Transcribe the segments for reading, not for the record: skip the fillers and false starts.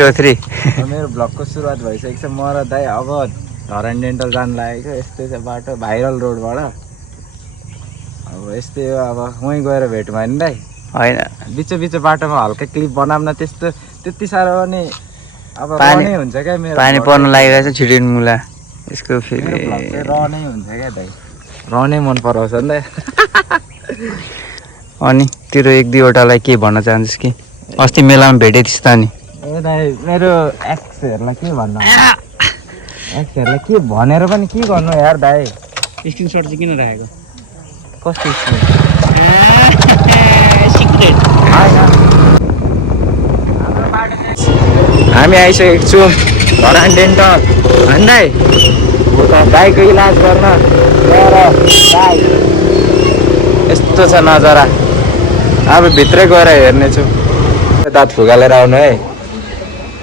2 3 मेरो भ्लगको सुरुवात भइसकेको छ। म र दाइ अब धरान डेन्टल जानु लागेको। यस्तै छ बाटो, भाइरल रोडबाट। अब यस्तै हो, अब वहीँ गएर भेटौँ होइन दाइ? होइन, बिच बाटोमा हल्का क्लिप बनाऊँ न, त्यति साह्रो पनि अब रनै हुन्छ क्या मेरो। पानी पर्न लागिरहेछ छिटिन मुला यसको फेरि। मेरो भ्लग चाहिँ रनै हुन्छ क्या दाइ, रनै मन पराउँछ नि दाइ। अनि तेरो 1-2वटालाई के भन्न चाहन्छस् कि? अस्ति मेलामा भेटेँ थिइस् त नि। ए दाइ, मेरो एक्सहरूलाई के भन्नु, एक्सहरूलाई के भनेर पनि के गर्नु यार दाइ। स्क्रिनसट चाहिँ किन राखेको? कस्तो स्क्रिन? हामी आइसकेको छौँ धरान डेन्टल होइन दाइ? उता गाईको इलाज गर्न गाई। यस्तो छ नजारा। अब भित्रै गएर हेर्नेछु। दाँत फुगालेर आउनु है।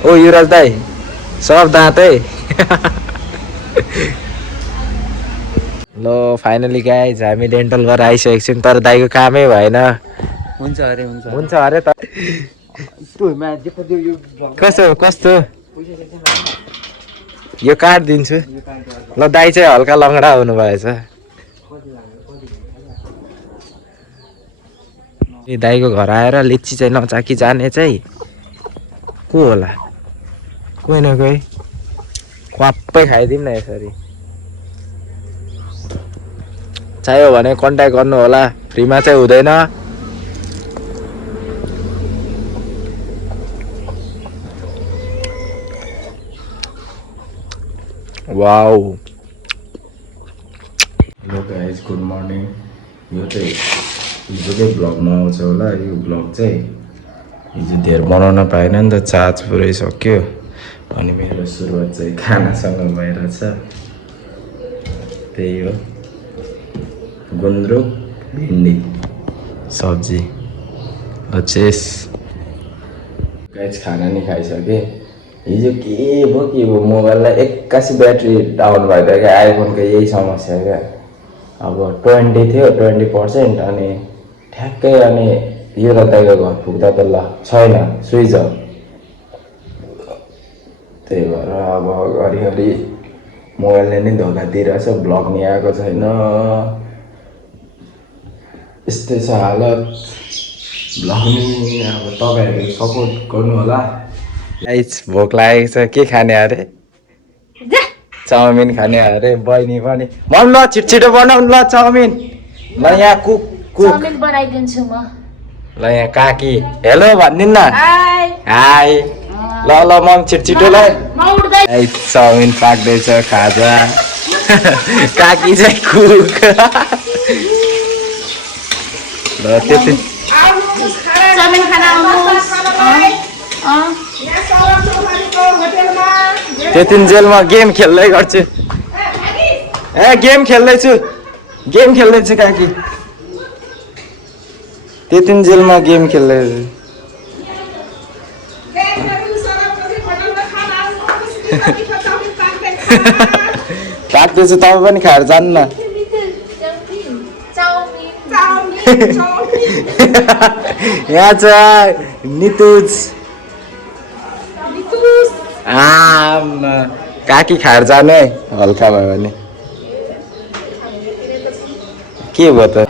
ओ युवराज दाइ, सब दाँतै। ल फाइनली गाइज हामी डेन्टलबाट आइसकेको छौँ, तर दाइको कामै भएन। हुन्छ अरे, हुन्छ हुन्छ अरे त। कस्तो कस्तो यो काटिदिन्छु। ल दाइ चाहिँ हल्का लङ्गडा हुनुभएछ। दाइको घर आएर लिच्ची चाहिँ नचाकी जाने चाहिँ को होला? कोही न कोही क्वाप्पै खाइदिउँ न यसरी। चाहियो भने कन्ट्याक्ट गर्नु होला, फ्रीमा चाहिँ हुँदैन। Wow. Hello guys, good morning. यो चाहिँ हिजोकै भ्लगमा आउँछ होला। यो भ्लग चाहिँ हिजो धेर बनाउन पाएन नि त, चार्ज पुरै सक्यो। अनि मेरो सुरुवात चाहिँ खानासँग भइरहेछ। त्यही हो, गुन्द्रुक भिन्डी सब्जी। चेस गाइज खाना नि खाइसकेँ। हिजो के भयो मोबाइललाई एक्कासी ब्याट्री डाउन भइदियो क्या। आइफोनको यही समस्या क्या। अब 20 थियो, 20%। अनि ठ्याक्कै अनि यो दाइको घर पुग्दा त ल छैन, स्विच अफ। त्यही भएर अब घरिघरि मोबाइलले नै धोका दिइरहेछ, भ्लग नि आएको छैन। यस्तै छ हालत। भ्लग नि अब तपाईँहरूले सपोर्ट गर्नु होला। गाइस भोक लागेको छ, के खाने अरे? चाउमिन खाने अरे बहिनी पनि। मन ल छिटो बनाउनु ल चाउमिन। ल यहाँ कुक चाउमिन बनाइदिन्छु म। ल यहाँ काकी हेलो भनिदिनु न। हाई। ल मम छिटो ल। चाउमिन पाक्दैछ, खाजा। काकी चाहिँ कुक। ल त्यति चाउमिन खाना आउनुहोस्। त्यतिन्जेलमा गेम खेल्दै गर्छु। ए गेम खेल्दैछु काकी। त्यतिन्जेलमा गेम खेल्दैछु। पाक्दैछु, तपाईँ पनि खाएर जानु न। यहाँ छ नितुज। काकी खाएर जाने हल्का भयो भने। के भयो त?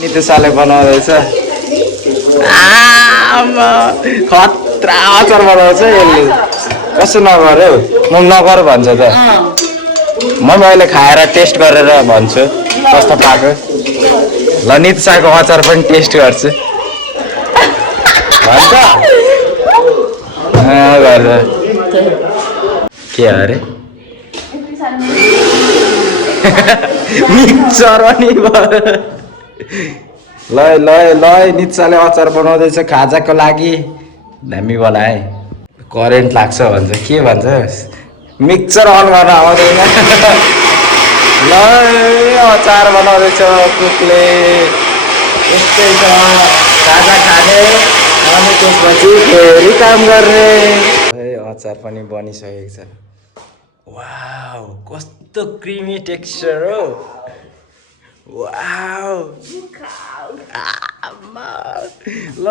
नितुसाले बनाउँदैछ। खतरा अचार बनाउँछ यसले। कसो नगर्यो, म नगर भन्छ त। म अहिले खाएर टेस्ट गरेर भन्छु कस्तो पाएको। ल नितुसाको अचार पनि टेस्ट गर्छु भन्छ। गर्छ के अरे? मिक्सर पनि ल नित्साले अचार बनाउँदैछ खाजाको लागि। दामी बनाए। करेन्ट लाग्छ भन्छ, के भन्छ? मिक्सर अन गर्न आउँदैन। ल अचार बनाउँदैछ कुकले। यस्तै छ खाजा खाने अनि त्यसपछि फेरि काम गर्ने अचार पनि बनिसकेको छ वाउ कस्तो क्रिमी टेक्सचर हो वाउ ल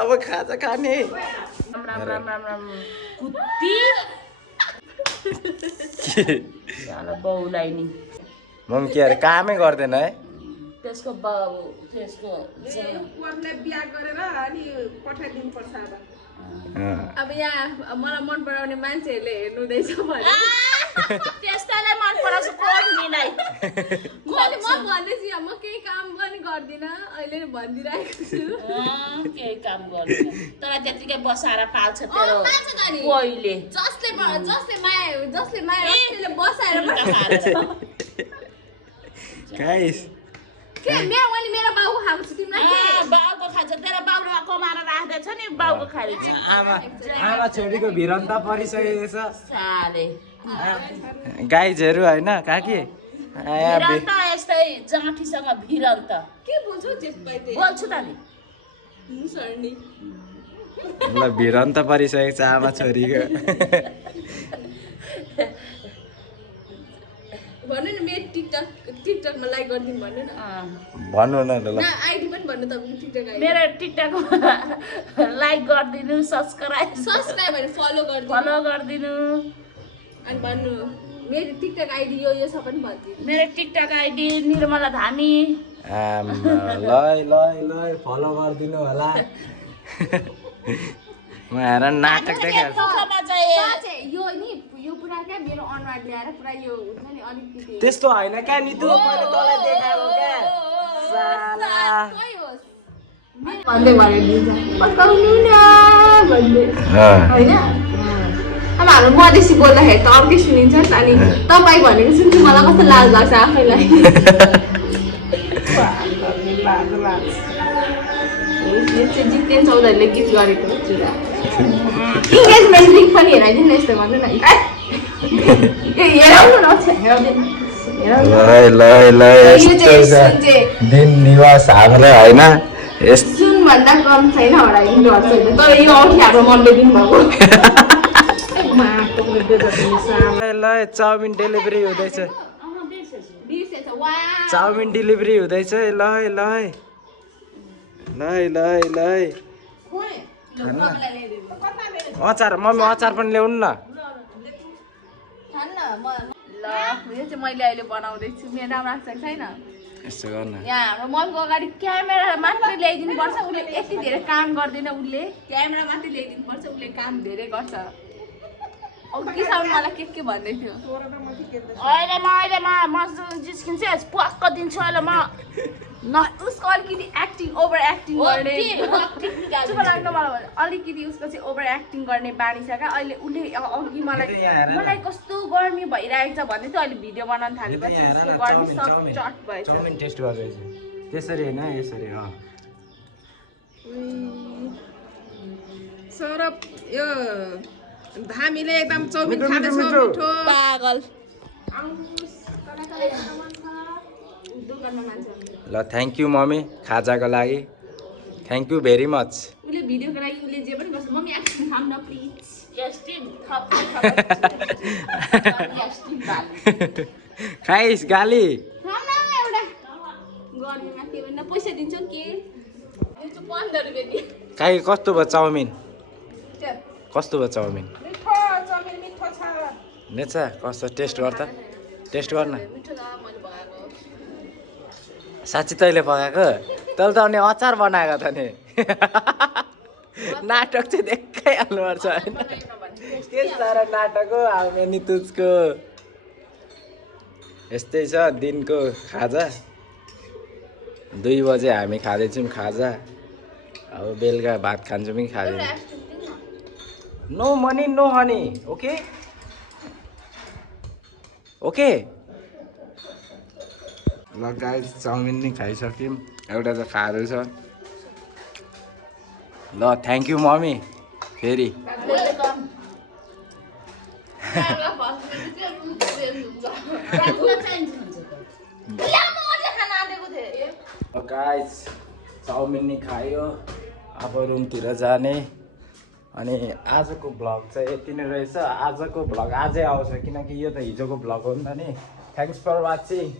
अब खाजा खाने कुत्ती बाउलाई नि मम्मी के अरे कामै गर्दैन है त्यसको बाउ त्यसको बिहा गरेर अनि पठाइदिनु पर्छ अब यहाँ मलाई मन पराउने मान्छेहरूले हेर्नु हुँदैछ भने त्यस्तैलाई मन पराउँछ कोर्मीलाई म भन्दैछु म केही काम पनि गर्दिनँ अहिले भनिदिरहेको छु केही काम गर्दिन तर त्यतिकै बसाएर पाल्छ तेरो कोहीले जसले माया बसाएर गाइस के मेरो बाउको खाएको छु तिमीलाई बाउको खान्छ तेरो बाउले कमाएर राख्दैछ नि बाउको खान्छ आमा छोरीको भिरन्त परिसकेको छ साले गाइजहरू होइन काकी भिरन्त यस्तै जाँठीसँग भिरन्त के बोल्छौ बोल्छु त नि ल भिरन्त परिसकेको छ आमा छोरीको भन्नु न मेरो टिकटकमा लाइक गरिदिनु भन्नु न भन्नु न ल आइडी पनि भन्नु तपाईँको टिकटक आइडी मेरो टिकटक लाइक गरिदिनु सब्सक्राइब भने फलो गरिदिनु अनि भन्नु मेरो टिकटक आइडी यो छ पनि भनिदिनु मेरो टिकटक आइडी निर्मला धामी ल फलो गरिदिनु होला म हेर नाटक देखेर यो नि यो पुरा क्या मेरो अनुहार ल्याएर पुरा यो हुन्छ नि अलिकति त्यस्तो होइन क्या नि तँ मैले तँलाई देखाएको क्या साला भन्दै भनेर दिन्छ पकाउनु न भन्दै होइन अब हाम्रो मधेसी बोल्दाखेरि त अर्कै सुनिन्छ नि अनि तपाईँ भनेको सुन्छु मलाई कस्तो लाज लाग्छ आफैलाई यो चाहिँ जितेन चौधरीले गिफ्ट गरेको चुरा इङ्गेजमेन्ट रिङ पनि हेराइदिनु न यस्तो भन्नु न हेराउनु न दिन निवास हाम्रो होइन सुनभन्दा कम छैन होला हिन्दूहरू छैन तर यो औँठी हाम्रो मनले दिनुभएको ल चाउमिन डेलिभरी हुँदैछ चाउमिन डेलिभरी हुँदैछ ल अचार मम्मी अचार पनि ल्याउनु न ल यो चाहिँ मैले अहिले बनाउँदैछु मेरो राम्रो लाग्छ छैन यसो गर्न यहाँ हाम्रो मनको अगाडि क्यामेरा मात्रै ल्याइदिनु पर्छ उसले यति धेरै काम गर्दैन उसले क्यामेरा मात्रै ल्याइदिनु पर्छ उसले काम धेरै गर्छ अघि साउन मलाई के भन्दै थियो अहिले म जिस्किन्छ पक्क दिन्छु अहिले म उसको अलिकति एक्टिङ ओभर एक्टिङ गर्ने चुप लाग्नु मलाई अलिकति उसको चाहिँ ओभर एक्टिङ गर्ने बानी छ क्या अहिले उसले अघि मलाई कस्तो गर्मी भइरहेको छ भन्दै थियो अहिले भिडियो बनाउनु थालेपछि उसको गर्मी सब चट भएछ चाउमिन टेस्ट गर्दैछ त्यसरी होइन यसरी सौरभ यो धामीले एकदम चाउमिन खाँदैछ मिठो पागल ल थ्याङ्क यू मम्मी खाजाको लागि थ्याङ्क यू भेरी मच उसले भिडियोको लागि उसले जे पनि गर्छ मम्मी एक्सन खाम न प्लिज खाइस गाली गर्मीमा के भन्दा पैसा दिन्छौ के 15 रुपियाँ दिए खाइ कस्तो भयो चाउमिन कस्तो भयो चाउमिन नेचा कस्तो टेस्ट गर त टेस्ट गर्न साँच्ची तैँले पकाएको तैँले त अनि अचार बनाएको त नि नाटक चाहिँ देखाइहाल्नुपर्छ होइन के साह्रो नाटक हो हामी नि तुजको यस्तै छ दिनको खाजा 2 बजे हामी खाँदैछौँ खाजा अब बेलुका भात खान्छौँ कि खाँदैन no money no honey okay okay ल गाइस चाउमिन नि खाइसक्यौँ एउटा त खाँदै छ ल थ्याङ्क यू मम्मी फेरि गाइस चाउमिन नि खायो अब रुमतिर जाने अनि आजको भ्लग चाहिँ यति नै रहेछ आजको भ्लग आजै आउँछ किनकि यो त हिजोको भ्लग हो नि त नि थ्याङ्क्स फर वाचिङ